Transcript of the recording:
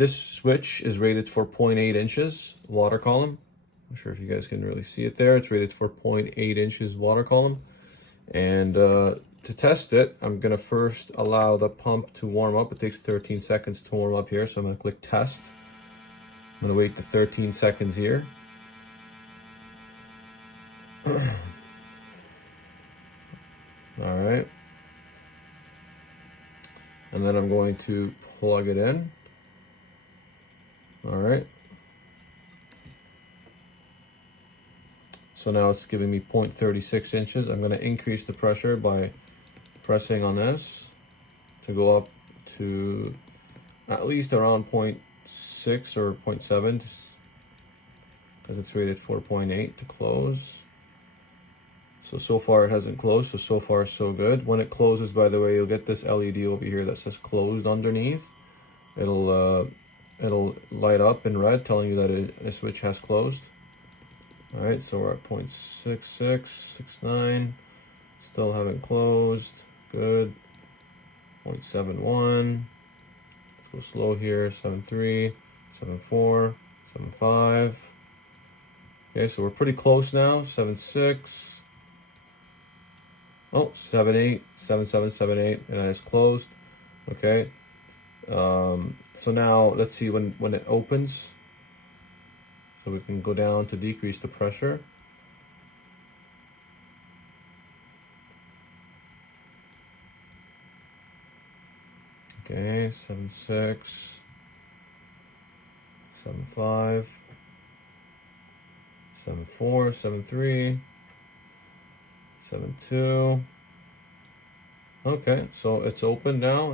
This switch is rated for 0.8 inches water column. I'm not sure if you guys can really see it there. It's rated for 0.8 inches water column. And to test it, I'm gonna first allow the pump to warm up. It takes 13 seconds to warm up here, so I'm gonna click test. I'm gonna wait the 13 seconds here. All right. And then I'm going to plug it in. All right. So now it's giving me 0.36 inches. I'm going to increase the pressure by pressing on this to go up to at least around 0.6 or 0.7 because it's rated 4.8 to close. So far it hasn't closed, so far so good. When it closes, by the way, you'll get this LED over here that says closed underneath. It'll light up in red telling you that a switch has closed. All right, so we're at 0.6669, still haven't closed, good. 0.71, let's go slow here, 73, 74, 75. Okay, so we're pretty close now, 76. Oh, 78, 77, 78, and it's closed. Okay. So now let's see when it opens. So we can go down to decrease the pressure. Okay, 76, 75, 74, 73. 72. Okay, so it's open now.